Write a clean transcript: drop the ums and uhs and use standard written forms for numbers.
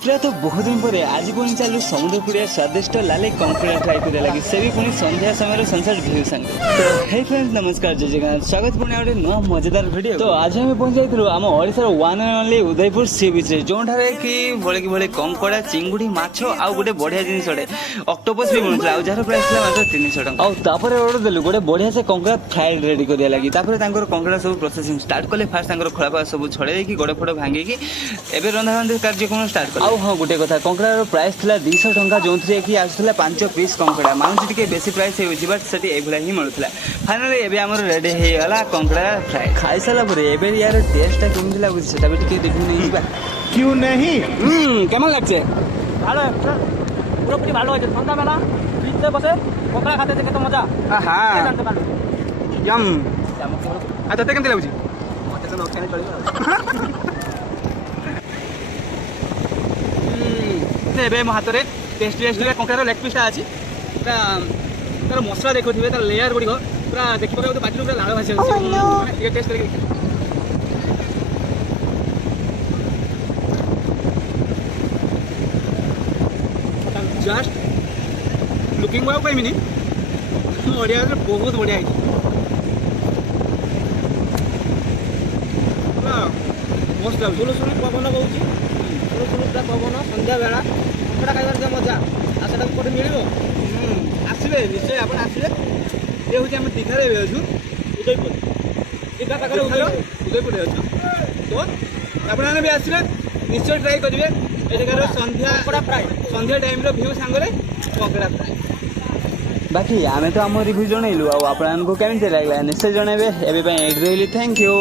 तो बहुत दिन पर आज पुणी चलू समुद्र कूड़िया स्वादिष्ट लाली कंकुड़ा ट्राई करने लगी से भी पुणी संध्या समय सनसेट व्यू सांगे। तो हे फ्रेंड्स नमस्कार जय जगन्नाथ स्वागत पुणी गोटे नुआ मजेदार वीडियो। तो आज आम पहुंच जाइलु आम ओडिशार वन एंड ओनली उदयपुर सी बीच रे जोठारे कि भले कि कंकड़ा चिंगुड़ी माछ आउ गोटे बढ़िया जिनिस ऑक्टोपस भी मिलुला आ जार प्राइस था मात्र 300 टंका। आउ तापर ऑर्डर देलु गोटे बढ़िया से कंकड़ा फ्राइड रेडी करिया लगी। तापर तांकर कंकड़ा सब प्रोसेसिंग स्टार्ट कले। फास्ट तांकर खळापा सब छड़े देकी गोड़े फोड़ भांगी की एबे रंधा रंधी कार्यक्रम स्टार्ट कले। आउ हां गोटे कथा कंकड़ार प्राइस थिला 200 टंका जोंथरे कि आसुला 5 पीस कंकड़ा माउंट टिके बेसी प्राइस होउची बट सेठी एभला ही मिलुला। फाइनली एबे हमर रेडी हे गला कंकड़ा फ्राई खाइ साला परे एबे यार टेस्ट किमि लागु सेटा भी टिके देखि नै जिबा क्यों नहीं কেমন লাগছে? ভালো পুরোপুরি ভালো হয়েছে। সন্ধ্যাবেলা ফ্রিজে বসে পকড়া খাতে দেখে তো মজা হ্যাঁ জানতে পারবে। यम आ तते केमति लागुची? মতে তো নখানে চলিব। ଏବେ ମୋ ହାତରେ ଟେଷ୍ଟି ଟେଷ୍ଟି କଙ୍କାର ଲେଗ୍ ପିସ୍ଟା ଅଛି। ପୁରା ତାର ମସଲା ଦେଖୁଥିବେ ତାର ଲେୟାର ଗୁଡ଼ିକ ପୁରା ଦେଖିବାକୁ ମୋତେ ପାଟିରୁ ପୁରା ଲାଳ ଭାସି ଆସୁଛି। ଟିକେ ଟେଷ୍ଟ କରିକି ଜଷ୍ଟ ଲୁକିଂ ୱାଓ କହିବିନି ବଢ଼ିଆ ବହୁତ ବଢ଼ିଆ ହେଇଛି। ପୁରା ମସ୍ତ ଲାଗୁଛି। ସୁଲସୁଲି ପବନ ବହୁଛି ସୁଲସୁଲି ପୁରା ପବନ ସନ୍ଧ୍ୟାବେଳା କଙ୍କଡ଼ା ଖାଇବାର ଯେ ମଜା ଆଉ ସେଟା କୋଉଠି ମିଳିବ? ଆସିବେ ନିଶ୍ଚୟ ଆପଣ ଆସିବେ। ଏ ହେଉଛି ଆମେ ଦୀଘାରେ ଏବେ ଅଛୁ ଉଦୟପୁର ଦୀଘା ପାଖରେ ଉଦୟପୁରରେ ଅଛୁ। ତ ଆପଣମାନେ ବି ଆସିବେ ନିଶ୍ଚୟ ଟ୍ରାଏ କରିବେ ଏଠିକାର କଙ୍କଡ଼ା ଫ୍ରାଏ ସନ୍ଧ୍ୟା ଟାଇମ୍ର ଭିଉ ସାଙ୍ଗରେ କଙ୍କଡ଼ା ଫ୍ରାଏ। ବାକି ଆମେ ତ ଆମ ରିଭ୍ୟୁ ଜଣେଇଲୁ ଆଉ ଆପଣମାନଙ୍କୁ କେମିତି ଲାଗିଲା ନିଶ୍ଚୟ ଜଣାଇବେ। ଏବେ ପାଇଁ ଏଇଠି ରହିଲି ଥ୍ୟାଙ୍କ ୟୁ।